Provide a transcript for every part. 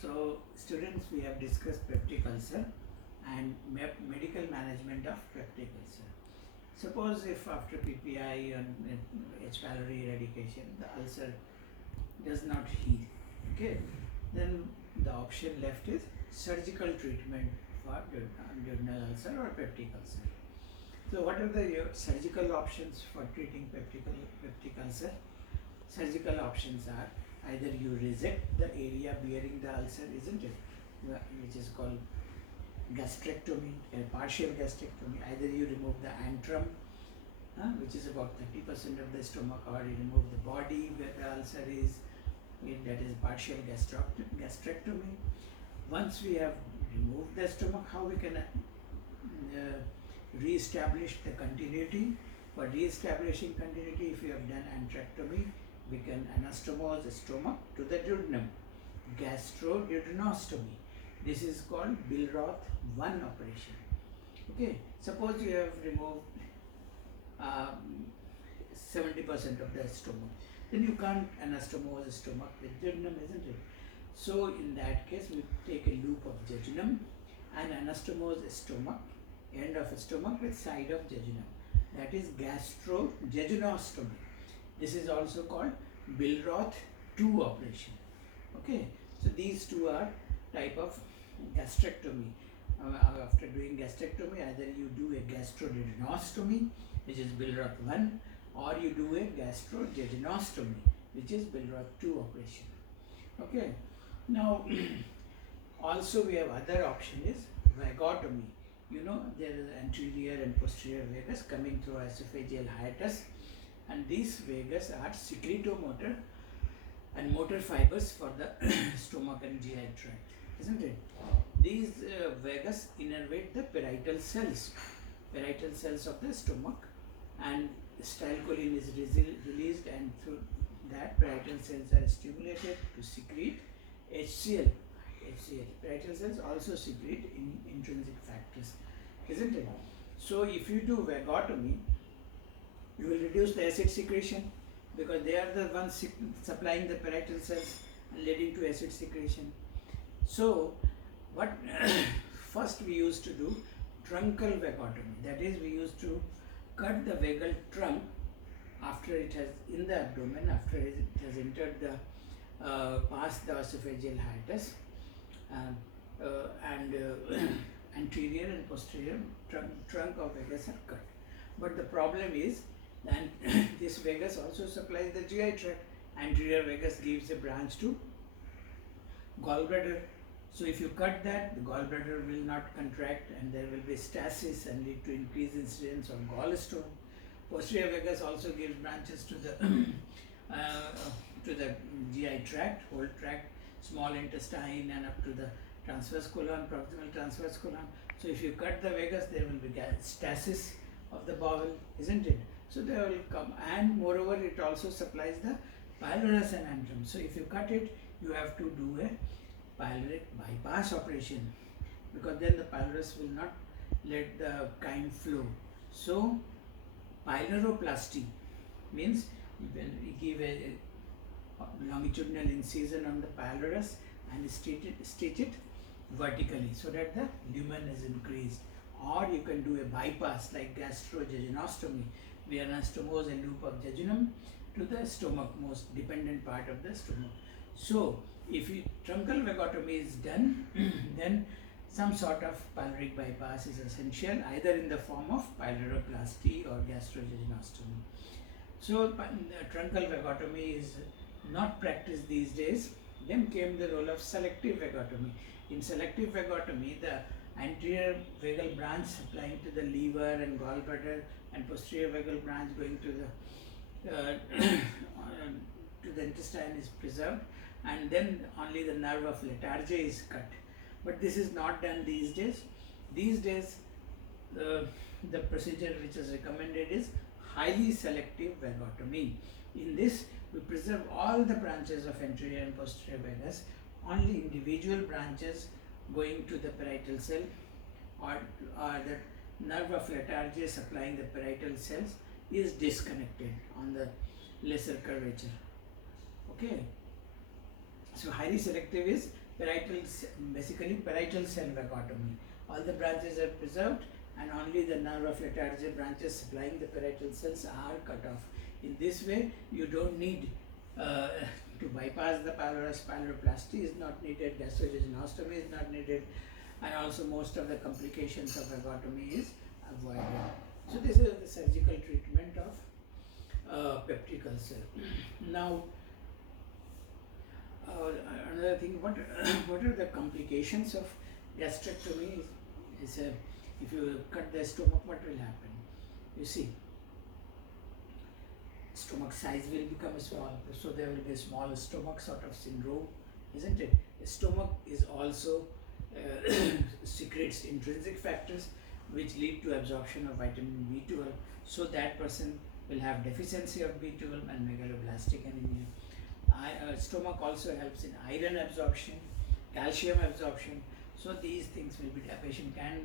So, students, we have discussed peptic ulcer and medical management of peptic ulcer. Suppose if after PPI and H. pylori eradication, the ulcer does not heal, okay, then the option left is surgical treatment for duodenal ulcer or peptic ulcer. So, what are the surgical options for treating peptic ulcer? Surgical options are either you resect the area bearing the ulcer, isn't it? Which is called gastrectomy, a partial gastrectomy. Either you remove the antrum, which is about 30% of the stomach, or you remove the body where the ulcer is, that is partial gastrectomy. Once we have removed the stomach, how we can re-establish the continuity? For re-establishing continuity, if you have done antrectomy, we can anastomose the stomach to the duodenum, gastroduodenostomy. This is called Billroth 1 operation. Okay, suppose you have removed 70% of the stomach, then you can't anastomose the stomach with duodenum, isn't it? So in that case, we take a loop of jejunum and anastomose the stomach, end of the stomach with side of jejunum. That is gastrojejunostomy. This is also called Billroth 2 operation. Okay, so these two are type of gastrectomy. After doing gastrectomy, either you do a gastroduodenostomy, which is Billroth 1, or you do a gastrojejunostomy, which is Billroth 2 operation. Okay, now also we have other option is vagotomy. You know, there is anterior and posterior vagus coming through esophageal hiatus, and these vagus are secretomotor and motor fibers for the stomach and GI tract, isn't it? These vagus innervate the parietal cells of the stomach, and acetylcholine is released, and through that parietal cells are stimulated to secrete HCl. Parietal cells also secrete intrinsic factors, isn't it? So if you do vagotomy, you will reduce the acid secretion, because they are the ones supplying the parietal cells and leading to acid secretion. So what first we used to do truncal vagotomy, that is, we used to cut the vagal trunk after it has in the abdomen, after it has entered the past the esophageal hiatus, and anterior and posterior trunk of vagus are cut. But the problem is, and this vagus also supplies the GI tract. Anterior vagus gives a branch to gallbladder. So if you cut that, the gallbladder will not contract, and there will be stasis and lead to increased incidence of gallstone. Posterior vagus also gives branches to the GI tract, whole tract, small intestine, and up to the transverse colon, proximal transverse colon. So if you cut the vagus, there will be stasis of the bowel, isn't it? So they will come, and moreover it also supplies the pylorus and antrum. So if you cut it, you have to do a pyloric bypass operation, because then the pylorus will not let the chyme flow. So pyloroplasty means you give a longitudinal incision on the pylorus and stitch it vertically, so that the lumen is increased. Or you can do a bypass like gastrojejunostomy. We anastomose a loop of jejunum to the stomach, most dependent part of the stomach. So if truncal vagotomy is done, then some sort of pyloric bypass is essential, either in the form of pyloroplasty or gastrojejunostomy. So truncal vagotomy is not practiced these days. Then came the role of selective vagotomy. In selective vagotomy, the anterior vagal branch supplying to the liver and gallbladder, and posterior vagal branch going to the intestine is preserved, and then only the nerve of Latarjet is cut. But this is not done these days. These days, the procedure which is recommended is highly selective vagotomy. In this, we preserve all the branches of anterior and posterior vagus, only individual branches going to the parietal cell, or the nerve of Latarjet supplying the parietal cells is disconnected on the lesser curvature. Okay. So highly selective is basically parietal cell vagotomy. All the branches are preserved and only the nerve of Leydig branches supplying the parietal cells are cut off. In this way, you don't need to bypass the pylorus. Pyloroplasty is not needed, gastrojejunectomy is not needed, and also most of the complications of vagotomy is avoided. So this is the surgical treatment of peptic ulcer. Now, another thing, what are the complications of gastrectomy? Is if you cut the stomach, what will happen? You see, stomach size will become small, so there will be a small stomach sort of syndrome, isn't it? The stomach is also secretes intrinsic factors which lead to absorption of vitamin B12, so that person will have deficiency of B12 and megaloblastic anemia. Stomach also helps in iron absorption, calcium absorption. So these things will be, a patient can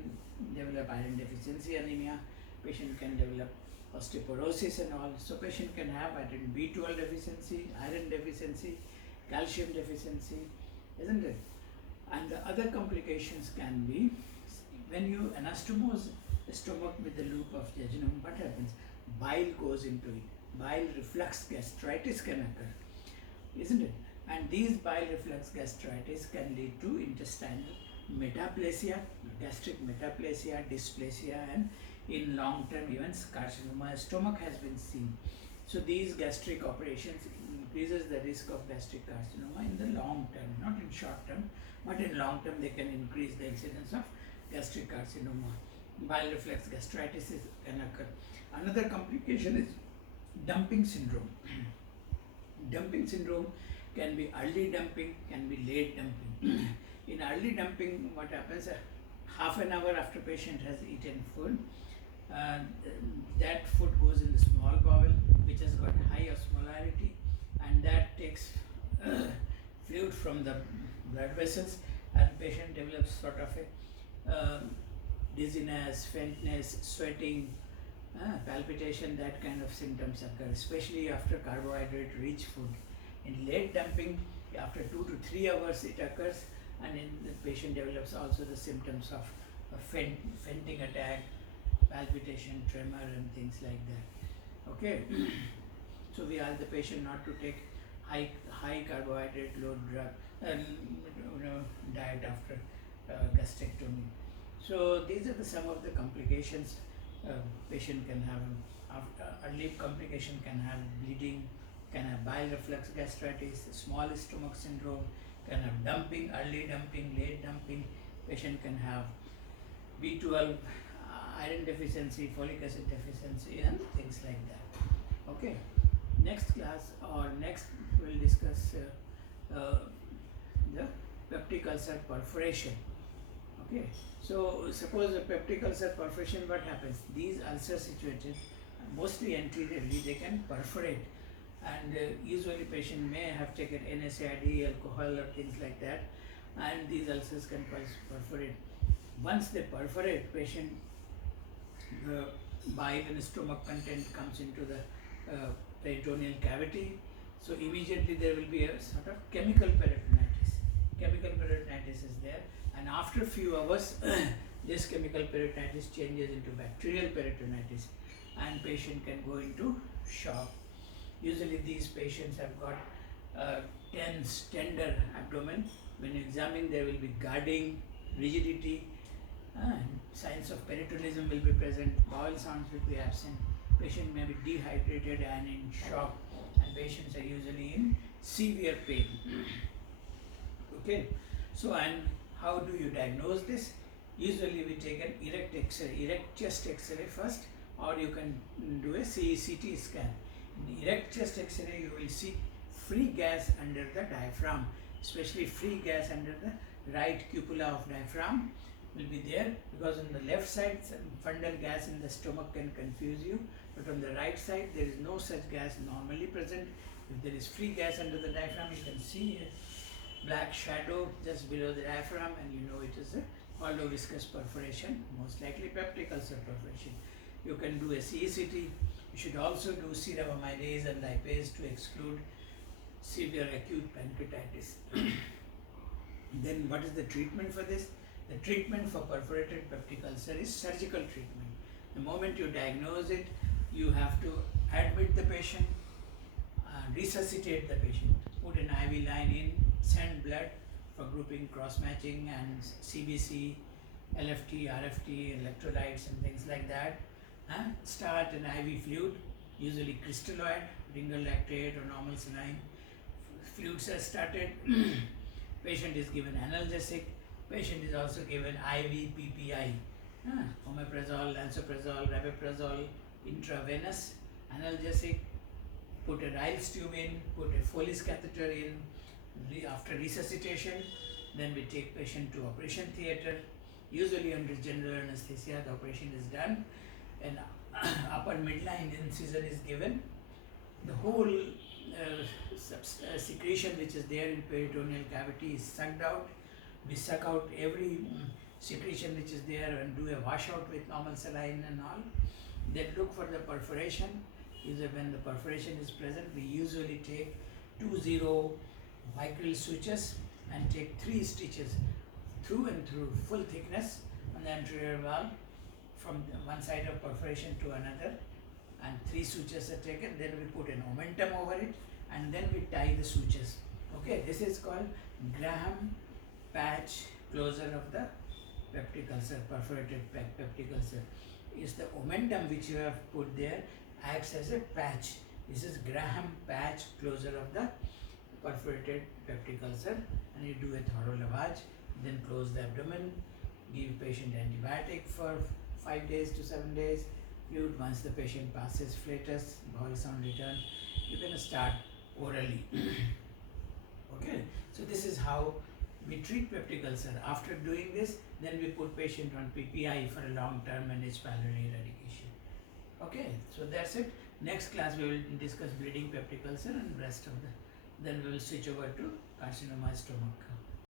develop iron deficiency anemia, patient can develop osteoporosis and all. So patient can have vitamin B12 deficiency, iron deficiency, calcium deficiency, isn't it? And the other complications can be, when you anastomose the stomach with the loop of jejunum, what happens? Bile goes into it. Bile reflux gastritis can occur, isn't it? And these bile reflux gastritis can lead to intestinal metaplasia, gastric metaplasia, dysplasia, and in long term even carcinoma stomach has been seen. So these gastric operations increases the risk of gastric carcinoma in the long term, not in short term, but in long term they can increase the incidence of gastric carcinoma. Bile reflux gastritis can occur. Another complication is dumping syndrome. Dumping syndrome can be early dumping, can be late dumping. In early dumping, what happens? Half an hour after patient has eaten food, that food goes in the small bowel, which has got high osmolarity, and that takes fluid from the blood vessels, and patient develops sort of a dizziness, faintness, sweating, palpitation. That kind of symptoms occur, especially after carbohydrate-rich food. In late dumping, after 2 to 3 hours it occurs, and in the patient develops also the symptoms of a fainting attack, palpitation, tremor, and things like that. Okay, so we ask the patient not to take high carbohydrate, low drug, diet after gastrectomy. So these are some of the complications patient can have. Early complication can have bleeding, can have bile reflux gastritis, small stomach syndrome, can have dumping, early dumping, late dumping. Patient can have B12, iron deficiency, folic acid deficiency, and things like that. Okay, next class or next we'll discuss the peptic ulcer perforation. Okay, so suppose a peptic ulcer perforation, what happens? These ulcers situated mostly anteriorly, they can perforate, and usually patient may have taken NSAID, alcohol, or things like that, and these ulcers can perforate. Once they perforate, patient bile and stomach content comes into the peritoneal cavity, so immediately there will be a sort of chemical peritonitis. Chemical peritonitis is there, and after a few hours this chemical peritonitis changes into bacterial peritonitis, and patient can go into shock. Usually these patients have got tense, tender abdomen. When you examine, there will be guarding, rigidity, signs of peritonism will be present, bowel sounds will be absent, patient may be dehydrated and in shock, and patients are usually in severe pain. Okay, so and how do you diagnose this? Usually we take an erect X-ray, erect chest X-ray first, or you can do a CT scan. In erect chest X-ray you will see free gas under the diaphragm, especially free gas under the right cupula of diaphragm will be there, because on the left side some fundal gas in the stomach can confuse you, but on the right side there is no such gas normally present. If there is free gas under the diaphragm, you can see a black shadow just below the diaphragm, and you know it is a viscous perforation, most likely peptic ulcer perforation. You can do a CECT. You should also do serum amylase and lipase to exclude severe acute pancreatitis. Then what is the treatment for this? The treatment for perforated peptic ulcer is surgical treatment. The moment you diagnose it, you have to admit the patient, resuscitate the patient, put an IV line in, send blood for grouping, cross-matching and CBC, LFT, RFT, electrolytes and things like that. Start an IV fluid, usually crystalloid, ringer lactate or normal saline. Fluids are started. Patient is given analgesic. Patient is also given IV PPI, omeprazole, lansoprazole, rabeprazole, intravenous analgesic. Put a Ryle's tube in, put a Foley's catheter in. After resuscitation, then we take patient to operation theatre. Usually under general anesthesia, the operation is done. An upper midline incision is given. The whole secretion which is there in peritoneal cavity is sucked out. We suck out every secretion which is there and do a washout with normal saline and all. Then look for the perforation. When the perforation is present, we usually take 20 micral sutures and take 3 stitches through and through, full thickness on the anterior wall from one side of perforation to another, and 3 sutures are taken. Then we put an omentum over it and then we tie the sutures. Okay, this is called Graham patch closure of the peptic ulcer, perforated peptic ulcer. Is the omentum which you have put there acts as a patch. This is Graham patch closure of the perforated peptic ulcer, and you do a thorough lavage, then close the abdomen, give patient antibiotic for 5 days to 7 days. Fluid once the patient passes flatus, bowel sound return, you can start orally. Okay, so this is how we treat peptic ulcer. After doing this, then we put patient on PPI for a long term and H. pylori eradication. Okay, so that's it. Next class we will discuss bleeding peptic ulcer and rest of the. Then we will switch over to carcinoma stomach.